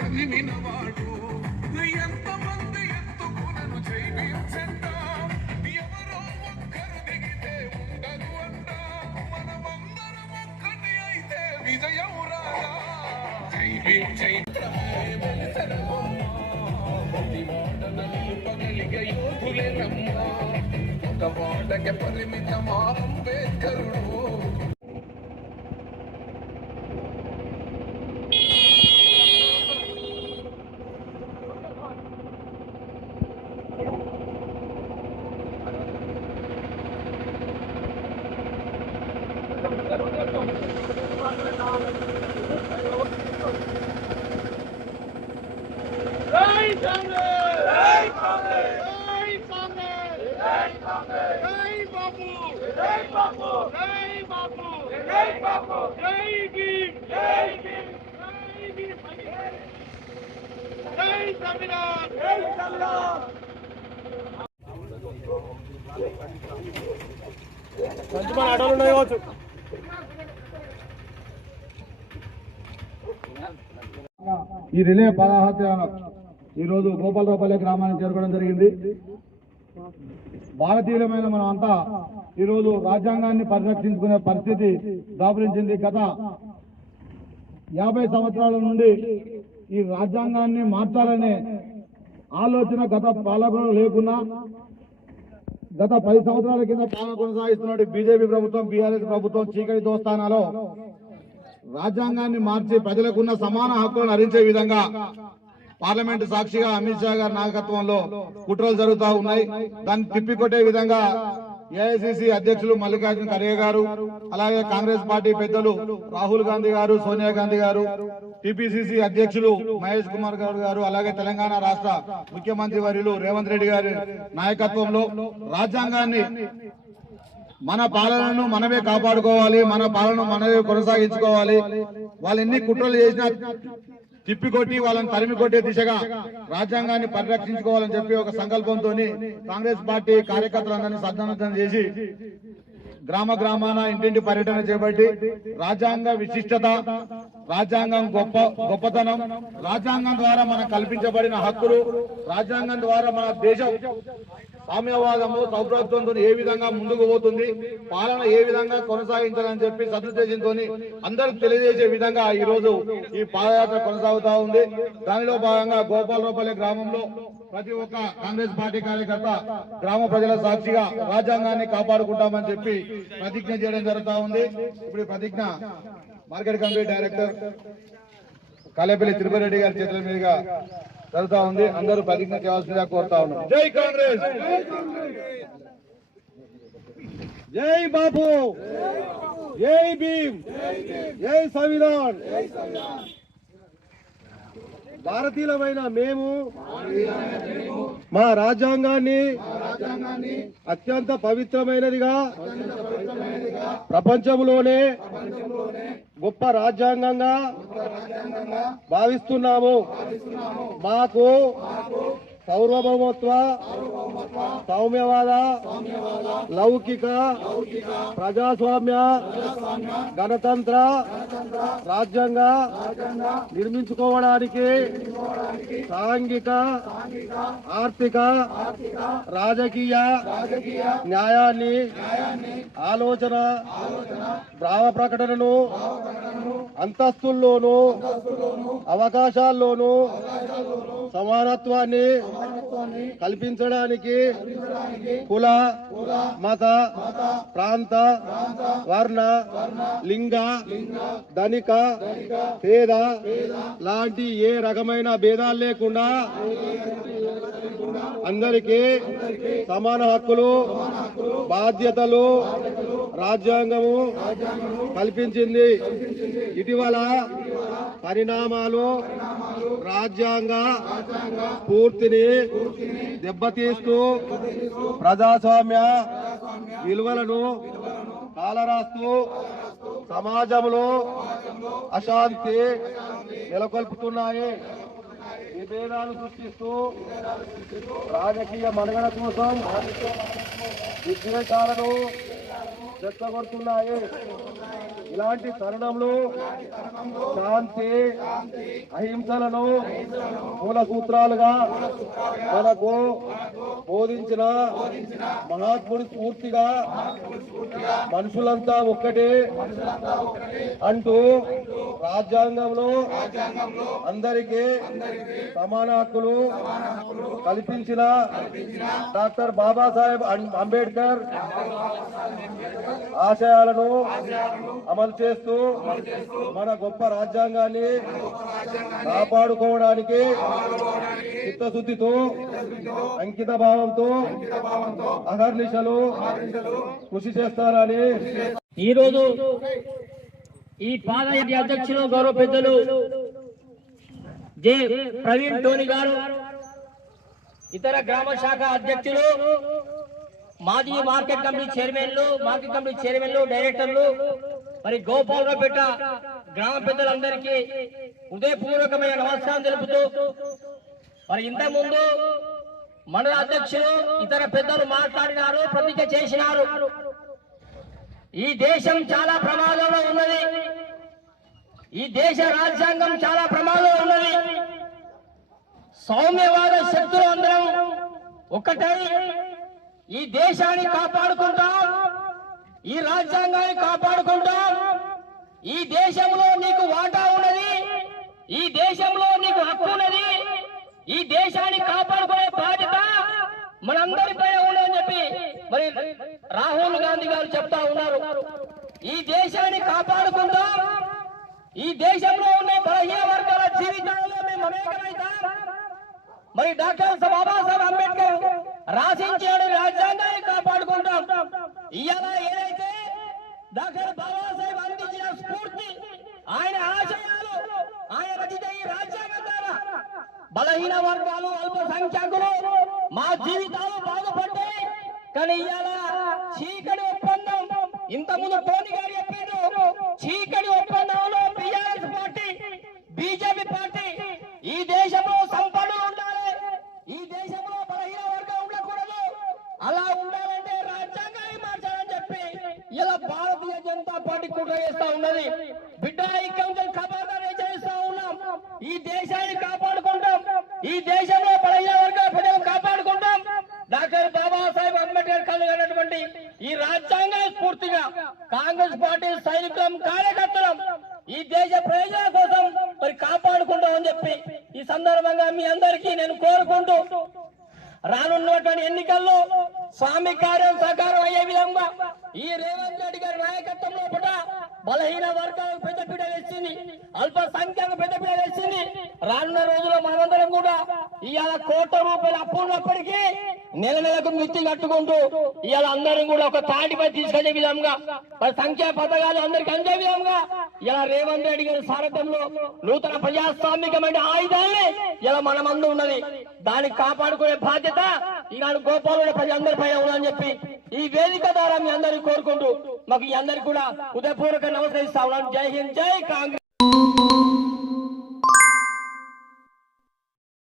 తగిలినవాడు. ఎంతమంది ఎత్తుకునను జైవించంట అంట. అయితే విజయం రాగా జైవించై ప్రతి మాటన యోధులే రమ్మా ఒక మాటకి పరిమితమా? అంబేద్కరుడు. జై కాంగ్రెస్ జై కాంగ్రెస్ జై కాంగ్రెస్ జై కాంగ్రెస్ జై బాపు జై బాపు జై బాపు జై బాపు జై భీమ్ జై భీమ్ జై భీమ్ జై సంవిధాన్ జై సంవిధాన్ మంచి మన ఆటోలు ఉన్నాయి కావచ్చు. ఈ రిలే పదహాత్యాల ఈరోజు గోపాలరావుపల్లి గ్రామానికి చేరుకోవడం జరిగింది. భారతీయులమైన మనం అంతా ఈరోజు రాజ్యాంగాన్ని పరిరక్షించుకునే పరిస్థితి దాపురించింది. గత యాభై సంవత్సరాల నుండి ఈ రాజ్యాంగాన్ని మార్చాలనే ఆలోచన గత పాలకులు లేకున్నా గత పది సంవత్సరాల కింద పాలన కొనసాగిస్తున్న బీజేపీ ప్రభుత్వం బీఆర్ఎస్ ప్రభుత్వం చీకటి దోస్తానాలో రాజ్యాంగాన్ని మార్చి ప్రజలకున్న సమాన హక్కులను హరించే విధంగా పార్లమెంటు సాక్షిగా అమిత్ షా గారి నాయకత్వంలో కుట్రలు జరుగుతూ ఉన్నాయి. దాన్ని తిప్పికొట్టే విధంగా ఏఐసిసి అధ్యక్షులు మల్లికార్జున ఖర్గే గారు అలాగే కాంగ్రెస్ పార్టీ పెద్దలు రాహుల్ గాంధీ గారు సోనియా గాంధీ గారు టిపిసిసి అధ్యక్షులు మహేష్ కుమార్ గౌడ్ గారు అలాగే తెలంగాణ రాష్ట్ర ముఖ్యమంత్రి వర్యులు రేవంత్ రెడ్డి గారి నాయకత్వంలో రాజ్యాంగాన్ని మన పాలనను మనమే కాపాడుకోవాలి మన పాలన మనమే కొనసాగించుకోవాలి. వాళ్ళు ఎన్ని కుట్రలు చేసినా తిప్పికొట్టి వాళ్ళని తరిమి కొట్టే దిశగా రాజ్యాంగాన్ని పరిరక్షించుకోవాలని చెప్పి ఒక సంకల్పంతో కాంగ్రెస్ పార్టీ కార్యకర్తలందరినీ సన్నద్ధం చేసి గ్రామ గ్రామాన ఇంటింటి పర్యటన చేపట్టి రాజ్యాంగ విశిష్టత రాజ్యాంగం గొప్ప గొప్పతనం రాజ్యాంగం ద్వారా మనకు కల్పించబడిన హక్కులు రాజ్యాంగం ద్వారా మన దేశం సామ్యవాదము సౌభ్రత్వంతో ఏ విధంగా ముందుకు పోతుంది పాలన ఏ విధంగా కొనసాగించాలని చెప్పి సదుద్దేశంతో అందరికి తెలియజేసే విధంగా ఈ రోజు ఈ పాదయాత్ర కొనసాగుతా ఉంది. దానిలో భాగంగా గోపాలరావుపల్లి గ్రామంలో ప్రతి ఒక్క కాంగ్రెస్ పార్టీ కార్యకర్త గ్రామ ప్రజల సాక్షిగా రాజ్యాంగాన్ని కాపాడుకుంటామని చెప్పి ప్రతిజ్ఞ చేయడం జరుగుతా ఉంది. ఇప్పుడు ప్రతిజ్ఞ market committee director Kalepalli Tirupathireddy గారి చేతుల మీదుగా జరుగుతా ఉంది. అందరూ ప్రతిజ్ఞ చేయాల్సిందిగా కోరుతా ఉన్నాం. జై కాంగ్రెస్! జై బాపు జై భీమ్! జై సంవిధాన్! భారతీయులమైన మేము మా రాజ్యాంగాన్ని అత్యంత పవిత్రమైనదిగా ప్రపంచంలోనే గొప్ప రాజ్యాంగంగా భావిస్తున్నాము. మాకు సార్వభౌమత్వ సౌమ్యవాద లౌకిక ప్రజాస్వామ్య గణతంత్ర రాజ్యాంగ నిర్మించుకోవడానికి సాంఘిక ఆర్థిక రాజకీయ న్యాయాన్ని ఆలోచన భావ ప్రకటనను అంతస్తుల్లోనూ అవకాశాల్లోనూ సమానత్వాన్ని కల్పించడానికి కుల మత ప్రాంత వర్ణ లింగ ధనిక పేద లాంటి ఏ రకమైన భేదాలు లేకుండా అందరికీ సమాన హక్కులు బాధ్యతలు రాజ్యాంగము కల్పించింది. ఇటీవల పరిణామాలు రాజ్యాంగ పూర్తిని దెబ్బతీస్తూ ప్రజాస్వామ్య విలువలను కాలరాస్తూ సమాజంలో అశాంతి నెలకొల్పుతున్నాయి. విభేదాలు సృష్టిస్తూ రాజకీయ మనుగడ కోసం విద్వేషాలను రెచ్చగొడుతున్నాయి. ఇలాంటి తరుణంలో శాంతి అహింసలను మూల సూత్రాలుగా మనకు బోధించిన మహాత్ముడి స్ఫూర్తిగా మనుషులంతా ఒక్కటే అంటూ రాజ్యాంగంలో అందరికీ సమాన హక్కులు కల్పించిన డాక్టర్ బాబాసాహెబ్ అంబేద్కర్ ఆశయాలను అమలు చేస్తూ మన గొప్ప రాజ్యాంగాన్ని కాపాడుకోవడానికి చిత్తశుద్ధితో అంకిత భావంతో అహర్నిశలు కృషి చేస్తారని ఈ రోజు ఈ పాదయాత్ర అధ్యక్షులు గౌరవ పెద్దలు జే. ప్రవీణ్ టోని గారు ఇతర గ్రామ శాఖ అధ్యక్షులు మాజీ మార్కెట్ కమిటీ చైర్మన్లు మార్కెట్ కమిటీ చైర్మన్లు డైరెక్టర్లు మరి గోపాలరావుపేట గ్రామ పెద్దలందరికీ హృదయపూర్వకమైన నమస్కారం తెలుపుతూ మరి ఇంతకుముందు మండల అధ్యక్షులు ఇతర పెద్దలు మాట్లాడినారు ప్రతిజ్ఞ చేసినారు. ఈ దేశం చాలా ప్రమాదంలో ఉన్నది. ఈ దేశ రాజ్యాంగం చాలా ప్రమాదంలో ఉన్నది. సౌమ్యవాద శక్తులు అందరం ఒక్కటై ఈ దేశాన్ని కాపాడుకుంటాం. ఈ రాజ్యాంగాన్ని కాపాడుకుంటాం. ఈ దేశంలో నీకు వాటా ఉన్నది. ఈ దేశంలో నీకు హక్కు ఉన్నది. ఈ దేశాన్ని కాపాడుకునే బాధ్యత మనందరిపై ఉన్నదని చెప్పి మరి రాహుల్ గాంధీ గారు చెప్తా ఉన్నారు. ఈ దేశాన్ని కాపాడుకుందాం ఈ దేశంలో ఉన్న బలహీన వర్గాల జీవితాల్లో మేము మమేకమైతాం మరి డాక్టర్ బాబాసాహెబ్ అంబేద్కర్ రాసించాడు రాజ్యాంగాన్ని కాపాడుకుంటాం. ఇవాళ ఏదైతే డాక్టర్ బాబాసాహెబ్ అందించిన స్ఫూర్తి ఆయన ఆశయాలు ఆయన రచిత ఈ రాజ్యాంగం ద్వారా బలహీన వర్గాలు అల్పసంఖ్యాకులు మా జీవితాలు బాగుపడ్డాయి. కానీ ఇవాళ చీకటి ఒప్పందం ఇంత ముందు టోనీ గారు చెప్పారు చీకటి ఒప్పందంలో బిఆర్ఎస్ పార్టీ బీజేపీ పార్టీ ఈ దేశంలో సంపన్నులు ఉండాలి ఈ దేశంలో బలహీన వర్గం ఉండకూడదు అలా ఉండాలంటే రాజ్యాంగాన్ని మార్చాలని చెప్పి ఇలా భారతీయ జనతా పార్టీ కుట్ర చేస్తా ఉన్నది బిడ్డ ఈ కౌన్సిల్ ఖబర్దారీ చేస్తా ఉన్నాం ఈ దేశాన్ని కాపాడుకుంటాం. ఈ దేశంలో బలహీన వర్గాల ప్రజలు కాపాడుకుంటాం. డాక్టర్ బాబాసాహెబ్ అంబేద్కర్ కలిగినటువంటి ఈ రాజ్యాంగ స్ఫూర్తిగా కాంగ్రెస్ పార్టీ సైనికులం కార్యకర్తలం ఈ దేశ ప్రయోజనాల కోసం మరి కాపాడుకుంటామని చెప్పి ఈ సందర్భంగా మీ అందరికీ నేను కోరుకుంటూ రానున్నటువంటి ఎన్నికల్లో స్వామి కార్యం సహకారం అయ్యే విధంగా ఈ రేవంత్ రెడ్డి గారి నాయకత్వంలో కూడా బలహీన వర్గాలకు పెద్దపీట వేసింది. అల్పసంఖ్యాక పెద్ద పెద్దపీట వేసింది. రానున్న రోజుల్లో మనమందరం కూడా ఇవాళ కోట్ల రూపాయలు అప్పు ఉన్నప్పటికీ నెల నెలకు మిత్తి కట్టుకుంటూ ఇవాళ అందరం కూడా ఒక తాటిపై తీసుకొచ్చే విధంగా మరి సంఖ్యా పథకాలు అందరికి అందే విధంగా ఇలా రేవంత్ రెడ్డి గారి సారథ్యంలో నూతన ప్రజాస్వామికమైన ఆయుధాన్ని ఇలా మన మందు ఉన్నది. దాన్ని కాపాడుకునే బాధ్యత ఈనాడు అందరి పైన ఉందని చెప్పి ఈ వేదిక ద్వారా మీ అందరికీ కోరుకుంటూ మాకు ఈ అందరికి కూడా హృదయపూర్వక నమస్కరిస్తా ఉన్నాను. జై హింద్ జై కాంగ్రెస్.